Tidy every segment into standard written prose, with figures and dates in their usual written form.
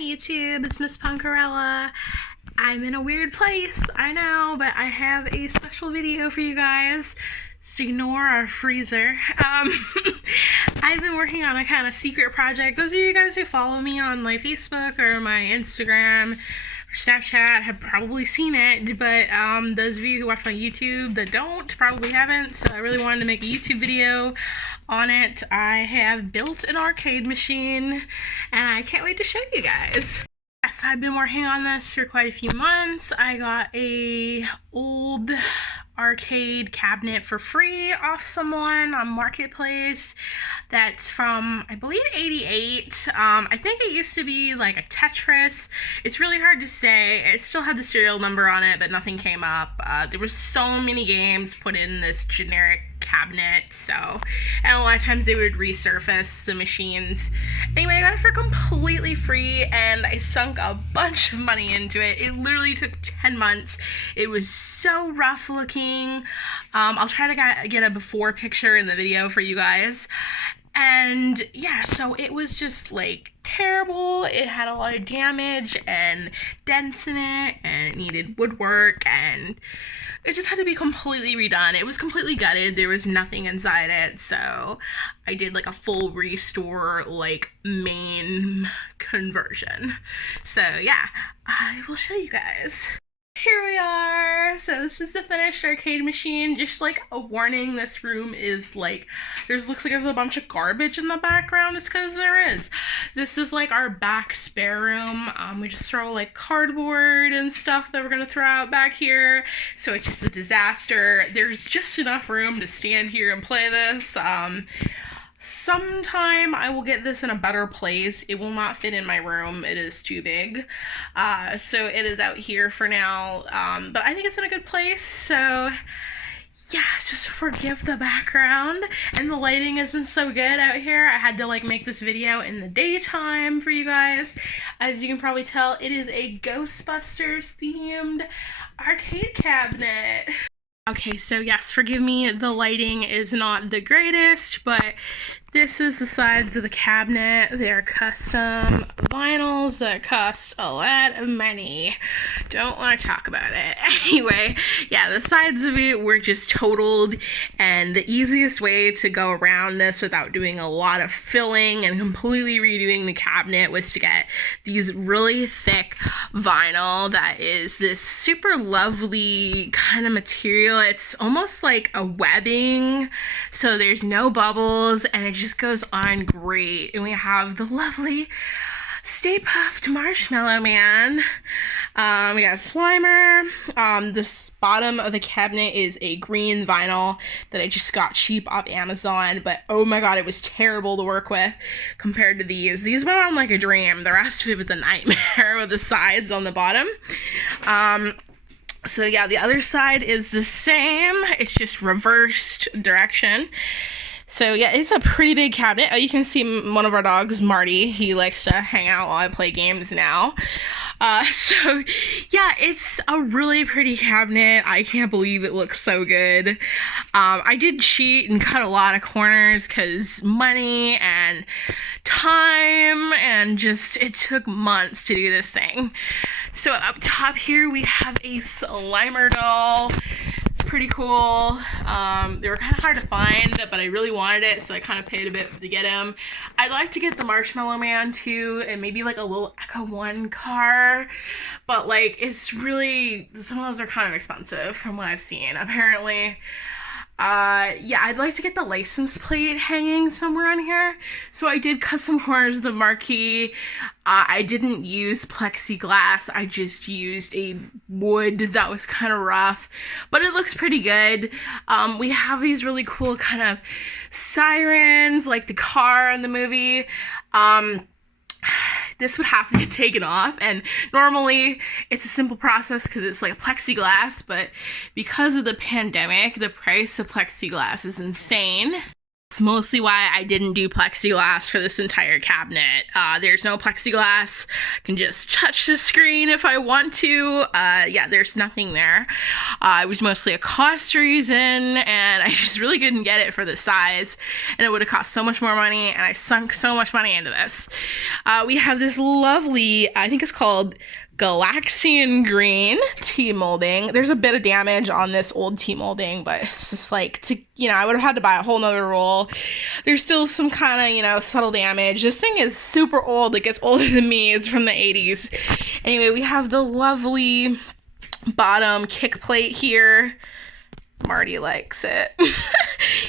YouTube, it's Miss Punkarella. I'm in a weird place, I know, but I have a special video for you guys. So ignore our freezer. I've been working on a kind of secret project. Those of you guys who follow me on my Facebook or my Instagram or Snapchat have probably seen it, but those of you who watch my YouTube that don't probably haven't, so I really wanted to make a YouTube video on it. I have built an arcade machine and I can't wait to show you guys. Yes, I've been working on this for quite a few months. I got a old arcade cabinet for free off someone on Marketplace that's from, I believe, 88. I think it used to be like a Tetris. It's really hard to say. It still had the serial number on it, but nothing came up. There were so many games put in this generic cabinet, and a lot of times they would resurface the machines. Anyway, I got it for completely free and I sunk a bunch of money into it. It literally took 10 months. It was so rough looking. I'll try to get a before picture in the video for you guys. And yeah, so it was just like terrible. It had a lot of damage and dents in it, and it needed woodwork, and it just had to be completely redone. It was completely gutted. There was nothing inside it, so I did like a full restore, like main conversion. So yeah, I will show you guys. Here we are. So this is the finished arcade machine. Just like a warning, this room is like, looks like there's a bunch of garbage in the background. It's because there is. This is like our back spare room. We just throw like cardboard and stuff that we're gonna throw out back here. So it's just a disaster. There's just enough room to stand here and play this. Sometime I will get this in a better place. It will not fit in my room. It is too big. So it is out here for now. But I think it's in a good place. So yeah, just forgive the background. And the lighting isn't so good out here. I had to like make this video in the daytime for you guys. As you can probably tell, it is a Ghostbusters themed arcade cabinet. Okay, so yes, forgive me, the lighting is not the greatest, but this is the sides of the cabinet. They're custom vinyls that cost a lot of money. Don't want to talk about it. Anyway, yeah, the sides of it were just totaled, and the easiest way to go around this without doing a lot of filling and completely redoing the cabinet was to get these really thick vinyl that is this super lovely kind of material. It's almost like a webbing, so there's no bubbles, and it just goes on great. And we have the lovely Stay Puft Marshmallow Man. We got Slimer. This bottom of the cabinet is a green vinyl that I just got cheap off Amazon, but oh my god, it was terrible to work with compared to these. These went on like a dream. The rest of it was a nightmare with the sides on the bottom. So yeah, the other side is the same. It's just reversed direction. So yeah, it's a pretty big cabinet. Oh, you can see one of our dogs, Marty. He likes to hang out while I play games now. So yeah, it's a really pretty cabinet. I can't believe it looks so good. I did cheat and cut a lot of corners because money and time, and just it took months to do this thing. So up top here we have a Slimer doll. It's pretty cool. They were kind of hard to find, but I really wanted it, so I kind of paid a bit to get him. I'd like to get the Marshmallow Man too, and maybe like a little Echo One car, but like it's really, some of those are kind of expensive from what I've seen apparently. Yeah, I'd like to get the license plate hanging somewhere on here. So I did cut some corners of the marquee. I didn't use plexiglass. I just used a wood that was kind of rough, but it looks pretty good. We have these really cool kind of sirens, like the car in the movie. This would have to get taken off, and normally it's a simple process because it's like a plexiglass, but because of the pandemic, the price of plexiglass is insane. It's mostly why I didn't do plexiglass for this entire cabinet. There's no plexiglass. I can just touch the screen if I want to. Yeah, there's nothing there. It was mostly a cost reason, and I just really couldn't get it for the size, and it would have cost so much more money, and I sunk so much money into this. We have this lovely, I think it's called Galaxian green tea molding. There's a bit of damage on this old tea molding, but it's just like, I would have had to buy a whole nother roll. There's still some kind of, subtle damage. This thing is super old. Like, it's older than me. It's from the 80s. Anyway, we have the lovely bottom kick plate here. Marty likes it.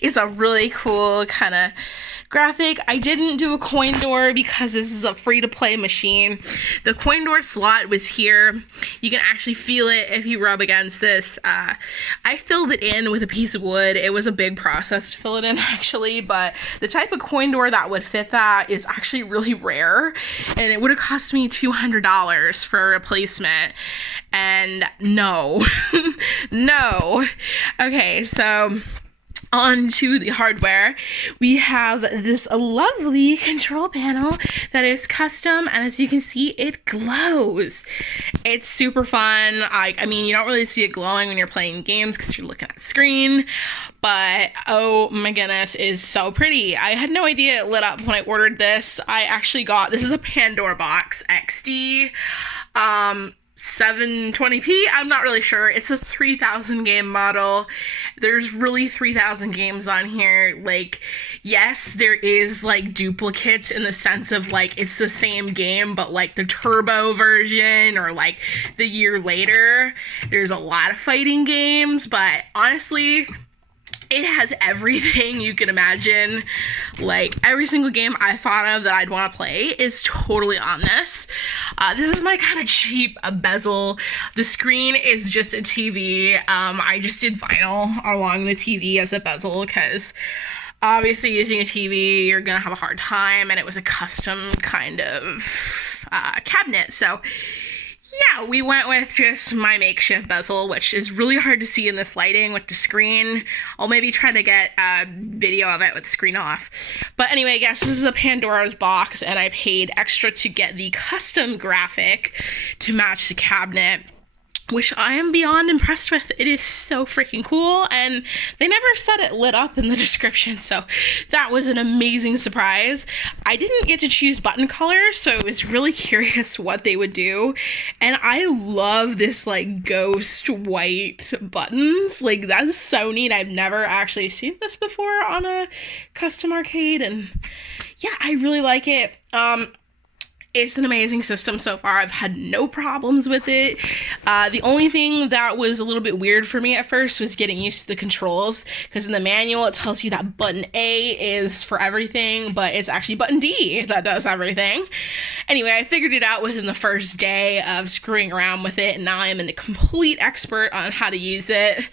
It's a really cool kind of graphic. I didn't do a coin door because this is a free-to-play machine. The coin door slot was here. You can actually feel it if you rub against this. I filled it in with a piece of wood. It was a big process to fill it in, actually, but the type of coin door that would fit that is actually really rare, and it would have cost me $200 for a replacement, and no. No. Okay, so on to the hardware. We have this lovely control panel that is custom, and as you can see, it glows. It's super fun. I mean, you don't really see it glowing when you're playing games because you're looking at the screen, but oh my goodness, it is so pretty. I had no idea it lit up when I ordered this. I actually got, this is a Pandora box XD 720p. I'm not really sure. It's a 3000 game model. There's really 3000 games on here. Like, yes, there is like duplicates in the sense of like it's the same game, but like the turbo version or like the year later. There's a lot of fighting games, but honestly, it has everything you can imagine. Like, every single game I thought of that I'd want to play is totally on this. This is my kind of cheap bezel. The screen is just a TV. I just did vinyl along the TV as a bezel because obviously using a TV, you're gonna have a hard time, and it was a custom kind of cabinet. So yeah, we went with just my makeshift bezel, which is really hard to see in this lighting with the screen. I'll maybe try to get a video of it with the screen off. But anyway, yes, this is a Pandora's box, and I paid extra to get the custom graphic to match the cabinet, which I am beyond impressed with. It is so freaking cool, and they never said it lit up in the description, so that was an amazing surprise. I didn't get to choose button colors, so I was really curious what they would do, and I love this like ghost white buttons. Like, that's so neat. I've never actually seen this before on a custom arcade, and yeah, I really like it. It's an amazing system so far. I've had no problems with it. The only thing that was a little bit weird for me at first was getting used to the controls, because in the manual it tells you that button A is for everything, but it's actually button D that does everything. Anyway, I figured it out within the first day of screwing around with it, and now I'm a complete expert on how to use it.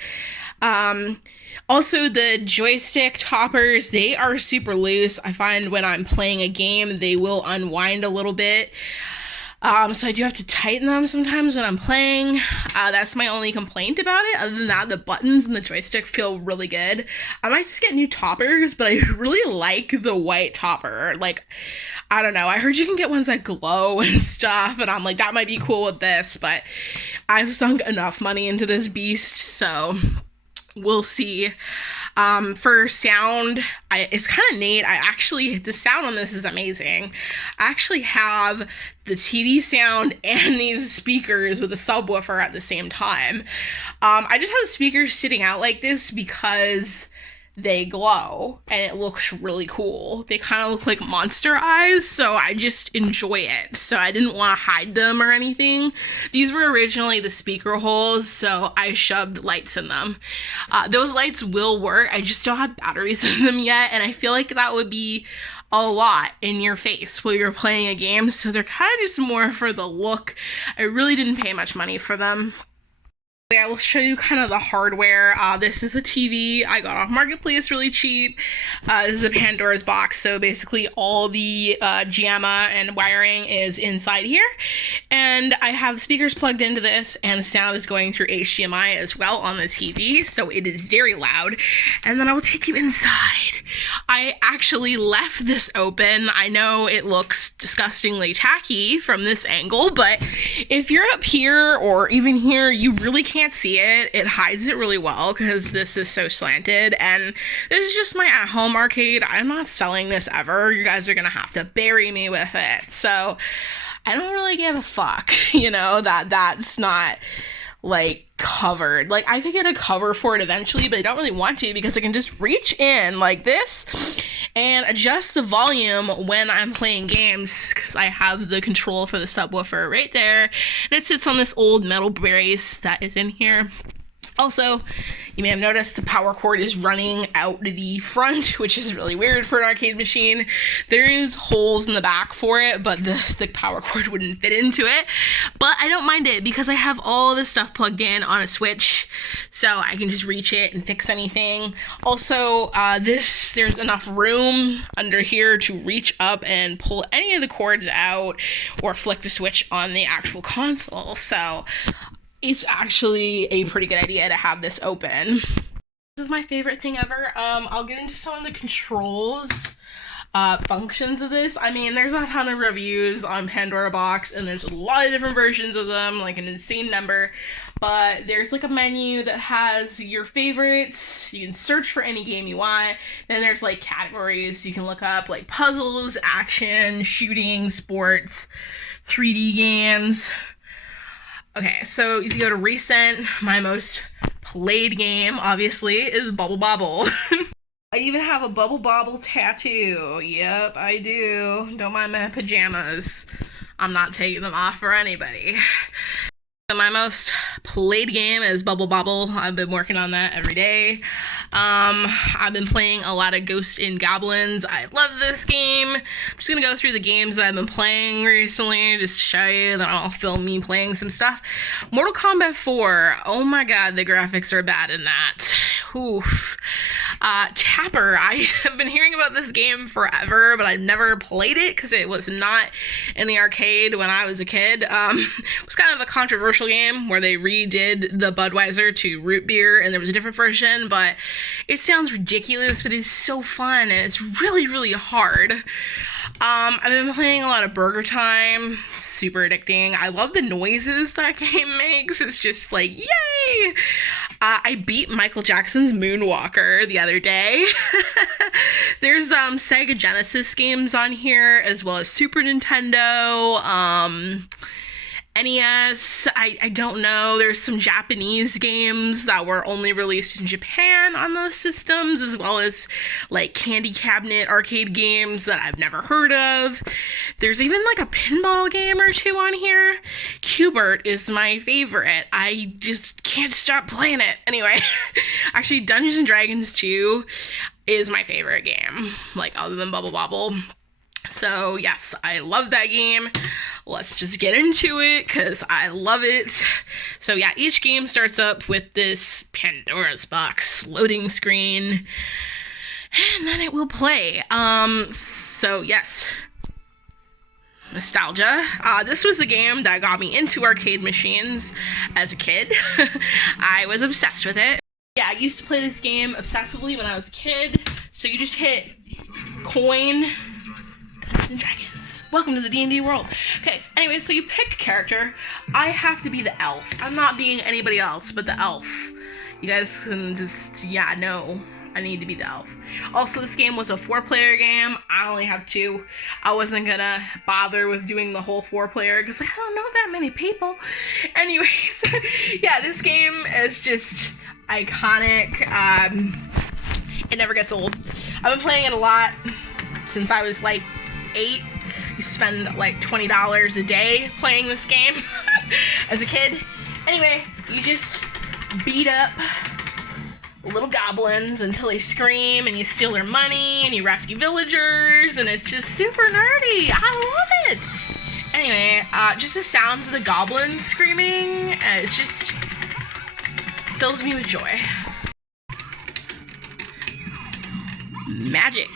Also, the joystick toppers, they are super loose. I find when I'm playing a game, they will unwind a little bit. So I do have to tighten them sometimes when I'm playing. That's my only complaint about it. Other than that, the buttons and the joystick feel really good. I might just get new toppers, but I really like the white topper. Like, I don't know. I heard you can get ones that glow and stuff, and I'm like, that might be cool with this, but I've sunk enough money into this beast, so we'll see. For sound, it's kind of neat. The sound on this is amazing. I actually have the TV sound and these speakers with a subwoofer at the same time. I just have the speakers sitting out like this because they glow and it looks really cool. They kind of look like monster eyes, so I just enjoy it. So I didn't want to hide them or anything. These were originally the speaker holes, so I shoved lights in them. Those lights will work. I just don't have batteries in them yet, and I feel like that would be a lot in your face while you're playing a game, so they're kind of just more for the look. I really didn't pay much money for them. I will show you kind of the hardware. This is a TV I got off Marketplace really cheap. This is a Pandora's box, so basically all the JAMA and wiring is inside here. And I have speakers plugged into this, and the sound is going through HDMI as well on the TV, so it is very loud. And then I will take you inside. I actually left this open. I know it looks disgustingly tacky from this angle, but if you're up here or even here, you really can't see it. It hides it really well because this is so slanted, and this is just my at-home arcade. I'm not selling this ever. You guys are gonna have to bury me with it. So I don't really give a fuck, you know, that's not like covered. Like, I could get a cover for it eventually, but I don't really want to because I can just reach in like this and adjust the volume when I'm playing games because I have the control for the subwoofer right there, and it sits on this old metal brace that is in here. Also, you may have noticed the power cord is running out the front, which is really weird for an arcade machine. There is holes in the back for it, but the power cord wouldn't fit into it. But I don't mind it because I have all this stuff plugged in on a switch, so I can just reach it and fix anything. Also, there's enough room under here to reach up and pull any of the cords out or flick the switch on the actual console. So it's actually a pretty good idea to have this open. This is my favorite thing ever. I'll get into some of the controls, functions of this. I mean, there's a ton of reviews on Pandora Box, and there's a lot of different versions of them, like an insane number. But there's like a menu that has your favorites. You can search for any game you want. Then there's like categories you can look up, like puzzles, action, shooting, sports, 3D games. Okay, so if you go to recent, my most played game, obviously, is Bubble Bobble. I even have a Bubble Bobble tattoo. Yep, I do. Don't mind my pajamas. I'm not taking them off for anybody. So my most played game is Bubble Bobble. I've been working on that every day. I've been playing a lot of Ghosts and Goblins. I love this game. I'm just gonna go through the games that I've been playing recently, just to show you, then I'll film me playing some stuff. Mortal Kombat 4. Oh my god, the graphics are bad in that. Oof. Tapper. I have been hearing about this game forever, but I've never played it because it was not in the arcade when I was a kid. It was kind of a controversial game where they redid the Budweiser to root beer, and there was a different version, but it sounds ridiculous, but it's so fun, and it's really, really hard. I've been playing a lot of Burger Time. Super addicting. I love the noises that game makes. It's just like, yay! I beat Michael Jackson's Moonwalker the other day. There's Sega Genesis games on here, as well as Super Nintendo, NES, I don't know. There's some Japanese games that were only released in Japan on those systems, as well as like candy cabinet arcade games that I've never heard of. There's even like a pinball game or two on here. Q*bert is my favorite. I just can't stop playing it. Anyway, actually Dungeons and Dragons 2 is my favorite game, like other than Bubble Bobble. So yes, I love that game. Let's just get into it because I love it. So yeah, each game starts up with this Pandora's box loading screen, and then it will play. So yes, nostalgia. This was a game that got me into arcade machines as a kid. I was obsessed with it. Yeah, I used to play this game obsessively when I was a kid. So you just hit coin, Dungeons and Dragons. Welcome to the D&D world. Okay, anyway, so you pick a character. I have to be the elf. I'm not being anybody else but the elf. You guys can just, yeah, no, I need to be the elf. Also, this game was a 4-player game. I only have 2. I wasn't gonna bother with doing the whole 4-player because I don't know that many people. Anyways, yeah, this game is just iconic. It never gets old. I've been playing it a lot since I was like 8. You spend like $20 a day playing this game as a kid. Anyway, you just beat up little goblins until they scream, and you steal their money, and you rescue villagers, and it's just super nerdy. I love it. Anyway, just the sounds of the goblins screaming, it just fills me with joy. Magic.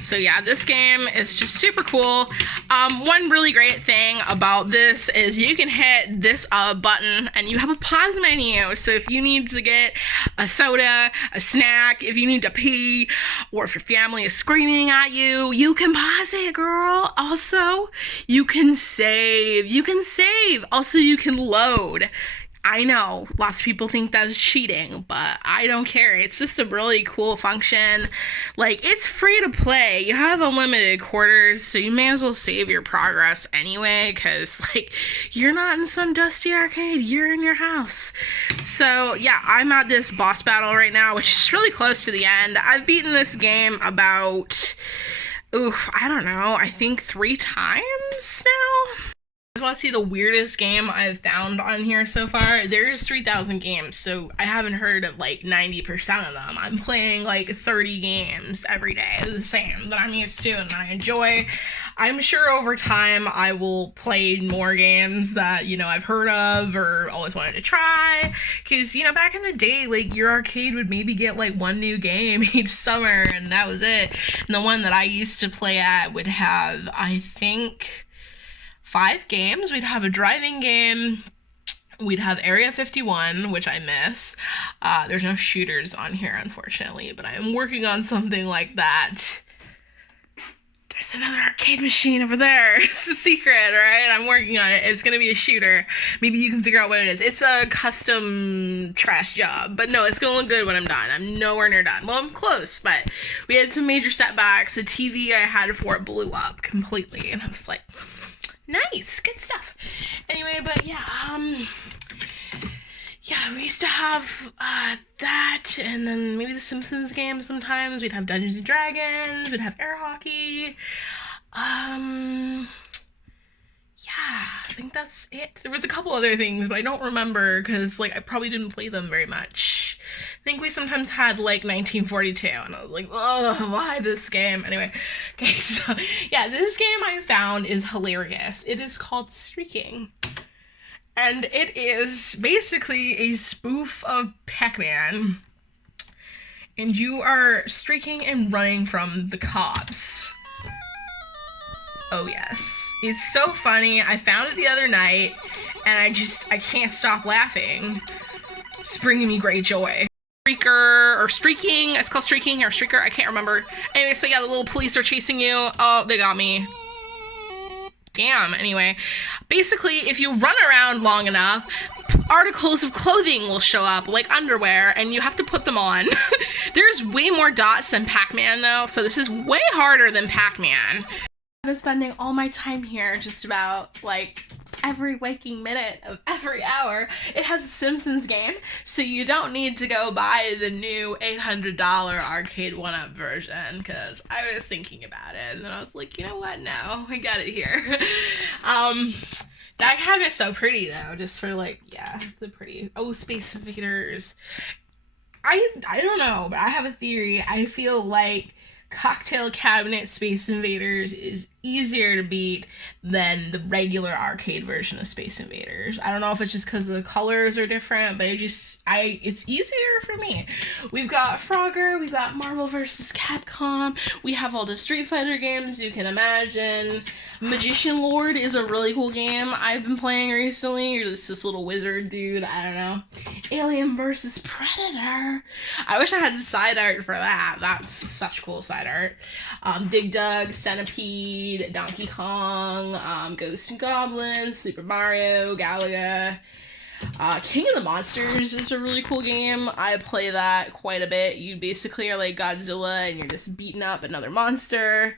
So yeah, this game is just super cool. One really great thing about this is you can hit this button and you have a pause menu. So if you need to get a soda, a snack, if you need to pee, or if your family is screaming at you, you can pause it, girl. Also, you can save. Also, you can load. I know lots of people think that's cheating, but I don't care. It's just a really cool function. Like, it's free to play. You have unlimited quarters, so you may as well save your progress anyway, because, like, you're not in some dusty arcade. You're in your house. So, yeah, I'm at this boss battle right now, which is really close to the end. I've beaten this game about, I don't know, I think 3 times now? I just want to see the weirdest game I've found on here so far. There's 3,000 games, so I haven't heard of like 90% of them. I'm playing like 30 games every day, the same, that I'm used to and I enjoy. I'm sure over time I will play more games that, you know, I've heard of or always wanted to try. Because, you know, back in the day, like, your arcade would maybe get like 1 new game each summer, and that was it. And the one that I used to play at would have, I think, 5 games. We'd have a driving game. We'd have Area 51, which I miss. There's no shooters on here, unfortunately, but I am working on something like that. There's another arcade machine over there. It's a secret, right? I'm working on it. It's gonna be a shooter. Maybe you can figure out what it is. It's a custom trash job, but no, it's gonna look good when I'm done. I'm nowhere near done. Well, I'm close, but we had some major setbacks. The TV I had for it blew up completely, and I was like, nice, good stuff. Anyway, but yeah, we used to have that, and then maybe the Simpsons game sometimes. We'd have Dungeons and Dragons, we'd have air hockey. Yeah, I think that's it. There was a couple other things, but I don't remember because, like, I probably didn't play them very much. I think we sometimes had, like, 1942, and I was like, oh, why this game? Anyway, okay, so, yeah, this game I found is hilarious. It is called Streaking, and it is basically a spoof of Pac-Man, and you are streaking and running from the cops. Oh yes. It's so funny. I found it the other night, and I can't stop laughing. It's bringing me great joy. Streaker, or Streaking, it's called Streaking, or Streaker, I can't remember. Anyway, so yeah, the little police are chasing you. Oh, they got me. Damn, anyway. Basically, if you run around long enough, articles of clothing will show up, like underwear, and you have to put them on. There's way more dots than Pac-Man, though, so this is way harder than Pac-Man. I've been spending all my time here, just about, like, every waking minute of every hour. It has a Simpsons game, so you don't need to go buy the new $800 arcade 1-up version, because I was thinking about it, and I was like, you know what, no, I got it here. That cabinet's so pretty, though, just for, like, yeah, the pretty, oh, Space Invaders. I don't know, but I have a theory. I feel like Cocktail Cabinet Space Invaders is easier to beat than the regular arcade version of Space Invaders. I don't know if it's just because the colors are different, but it's easier for me. We've got Frogger, we've got Marvel vs. Capcom, we have all the Street Fighter games you can imagine. Magician Lord is a really cool game I've been playing recently. You're just this little wizard dude, I don't know. Alien vs. Predator. I wish I had the side art for that. That's such cool side art. Dig Dug, Centipede, Donkey Kong, Ghosts and Goblins, Super Mario, Galaga. King of the Monsters is a really cool game. I play that quite a bit. You basically are like Godzilla and you're just beating up another monster.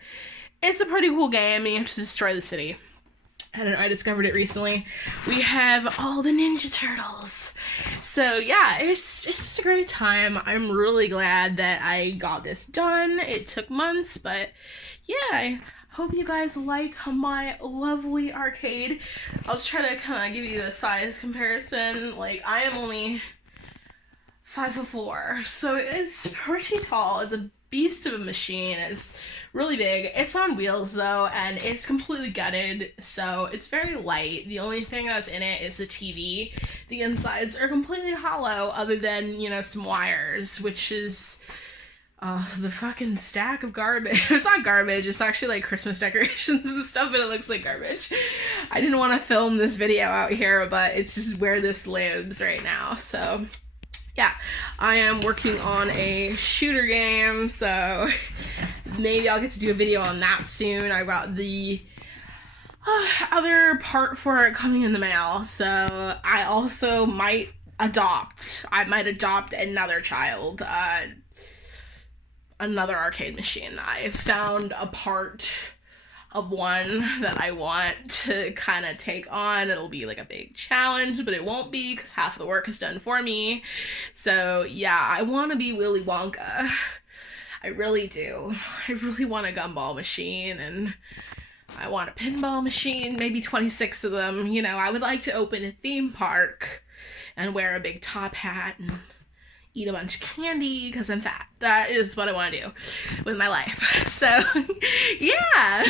It's a pretty cool game, and you have to destroy the city. And I discovered it recently. We have all the Ninja Turtles. So yeah, it's just a great time. I'm really glad that I got this done. It took months, but yeah, I hope you guys like my lovely arcade. I'll just try to kind of give you a size comparison. Like, I am only 5'4", so it's pretty tall. It's a beast of a machine. It's really big. It's on wheels though, and it's completely gutted, so it's very light. The only thing that's in it is the TV. The insides are completely hollow, other than, you know, some wires, which is The fucking stack of garbage. It's not garbage, it's actually like Christmas decorations and stuff, but it looks like garbage. I didn't want to film this video out here, but it's just where this lives right now. So yeah, I am working on a shooter game, so maybe I'll get to do a video on that soon. I got the other part for it coming in the mail, so I also might adopt. I might adopt another child, another arcade machine. I found a part of one that I want to kind of take on. It'll be like a big challenge, but it won't be because half of the work is done for me. So yeah, I want to be Willy Wonka. I really do. I really want a gumball machine, and I want a pinball machine, maybe 26 of them. You know, I would like to open a theme park and wear a big top hat and eat a bunch of candy because I'm fat. That is what I want to do with my life. So yeah.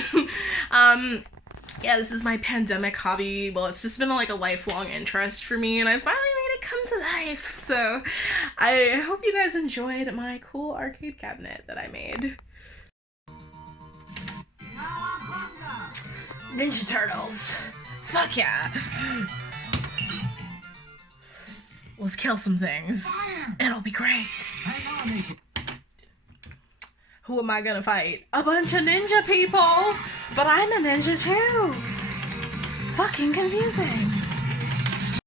Yeah, this is my pandemic hobby. Well, it's just been like a lifelong interest for me, and I finally made it come to life. So I hope you guys enjoyed my cool arcade cabinet that I made. Ninja Turtles. Fuck yeah. Let's kill some things. It'll be great. Who am I gonna fight? A bunch of ninja people! But I'm a ninja too! Fucking confusing.